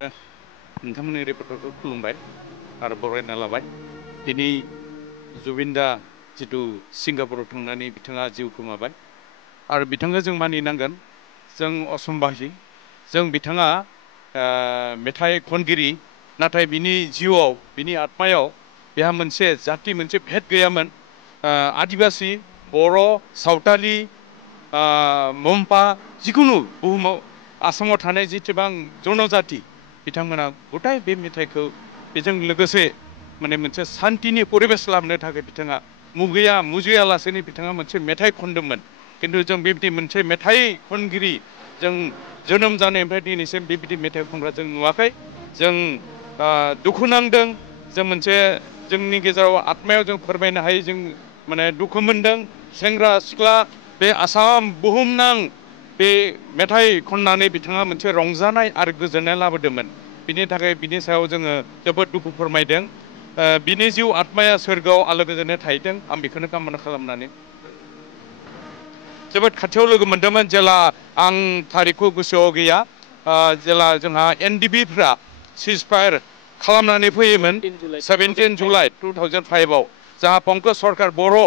नोंथांमोननि रिपर्टरखौ खुलुमबाय आरो बरायना लाबाय। दिनै जुबिनदा जिथु सिंगापुराव थांनानै बिथाङा जिउ गोमाबाय आरो बिथांखौ जों मानिनांगोन। जों असमबासि, जों बिथाङा मेथाइ खनगिरि, नाथाय बिनि जिउआव बिनि आत्मायाव बेहा मोनसे जाति मोनसे भेद गैयामोन। आदिबासि, बर', सावथालि, मम्फा, जिखुनु बुहुमाव आसामाव थानाय जेसेबां जनजाति बिथांमोना गथाय बे मेथाइखौ बेजों लोगोसे माने मोनसे सान्तिनि परिबेस लाबोनो थाखाय बिथाङा मुगैयालासेनो बिथाङा मोनसे मेथाइ खनदोंमोन। खिन्थु जों बेबायदि मोनसे मेथाइ खनगिरि जों जोनोम जानायनिफ्राय दिनैसिम बेबायदि मेथाइ खनग्रा जों नुवाखै। जों दुखु नांदों। जों मोनसे जोंनि गेजेराव आत्मायाव जों फोरमायनो हायो, जों माने दुखु मोनदों। सेंग्रा सिख्ला बे आसाम बुहुमनां बे मेथाइ खननानै बिथाङा मोनसे रंजानाय आरो गोजोननाय लाबोदोंमोन। बिनि थाखाय बिनि सायाव जोङो जोबोद दुखु फोरमायदों। बिनि जिउ आत्माया सोरगोआव आलो गोजोनै थाहैथों, आं बेखौनो कामना खालामनानै जोबोद खाथियाव लोगो मोन्दोंमोन। जेला आं थारिखखौ गोसोआव गैया, जेला जोंहा NDB-फ्रा सिजफायार खालामनानै फैयोमोन 17 जुलाइ 2005आव जोंहा पंकज सरकार बर'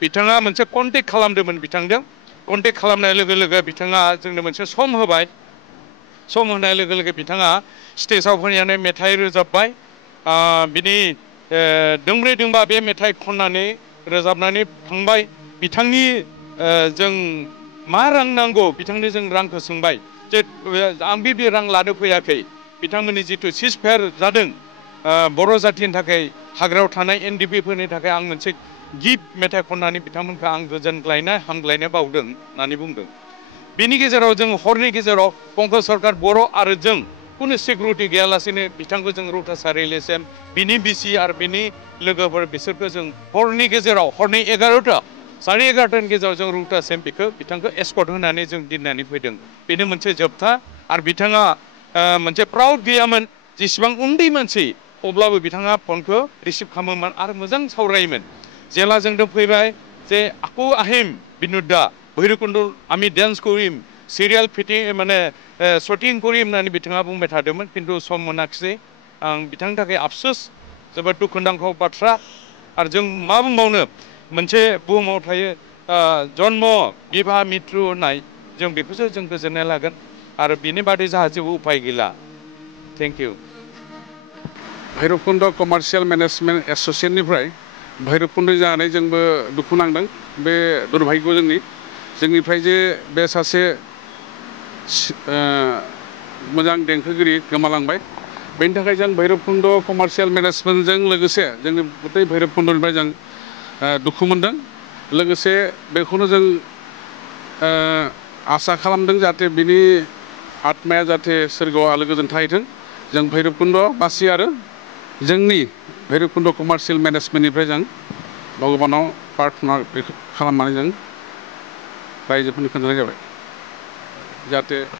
बिथाङा मोनसे कन्टेक्ट खालामदोंमोन। बिथांजों कन्टेक्ट खालामनाय लोगो लोगो बिथाङा जोंनो मोनसे सम होबाय। सम होनाय लोगो लोगो बिथाङा स्टेजाव फैनानै मेथाइ रोजाबबाय। बिनि दोंब्रै दोंबा बे मेथाइ खननानै रोजाबनानै थांबाय। बिथांनि जों मा रां नांगौ बिथांनो जों रांखौ सोंबाय जे आं बे रां लानो फैयाखै। बिथांमोननि जिथु सिजफायार जादों बर' जाथिनि थाखाय, हाग्रायाव थानाय NDB-फोरनि थाखाय आं मोनसे गिफ्ट मेथाइ खननानै बिथांमोनखौ आं गोजोनग्लायनाय हामग्लायनाय बावदों होननानै बुंदों। बेनि गेजेराव जों हरनि गेजेराव पंकज सरकार बर' आरो जों खुनु सिकिउरिटि गैयालासेनो बिथांखौ जों रौता सारिआलिसिम बिनि बिसि आरो बिनि लोगोफोर बिसोरखौ जों हरनि गेजेराव हरनि 11ता 11:30 गेजेराव जों रौतासिम बिथांखौ एस्कर्ट होनानै जों दोननानै फैदों। बेनो मोनसे जोबथा। आरो बिथाङा मोनसे प्राउड गैयामोन। जेसेबां उन्दै मानसि अब्लाबो बिथाङा फनखौ रिसिभ खालामोमोन आरो मोजां सावरायोमोन। जेला जों फैबाय जे आकु আহিম बिनुदा भैरबकुन्द आमी डान्स करिम, सिरियाल फिटिं माने शुटिं करिम होननानै बिथाङा बुंबाय थादोंमोन। खिन्थु सम मोनाखिसै। आं बिथांनि थाखाय आफसोस, जोबोद दुखुनांथाव बाथ्रा। आरो जों मा बुंबावनो, मोनसे बुहुमाव थायो जन्म बिभा मित्रु होननाय, जों बेखौसो जों गोजोननाय लागोन। आरो बिनि बादै जोंहा जेबो उफाय गैला। Thank you. Bhairabkunda commercial management एस'सियेसननिफ्राय भैरबकुन्द जानानै जोंबो दुखु नांदों। बे दुर्भाग्य जोंनिफ्राय जे बे सासे मोजां देंखोगिरि गोमालांबाय। बेनि थाखाय जों भैरबकुन्द कमार्शियेल मेनेजमेन्टजों लोगोसे जोंनि गथै भैरबकुन्दनिफ्राय जों दुखु मोनदों। लोगोसे बेखौनो जों आसा खालामदों जाहाथे बिनि आत्माया जाहाथे सोरगोआव आलो गोजोन थाहैथों। जों भैरबकुन्दबासि आरो जोंनि भैरबकुन्द कमार्शियेल मेनेजमेन्टनिफ्राय जों भगबानाव प्रार्थना खालामनानै जों रायजोफोरनो खोन्थानाय जाबाय जाहाथे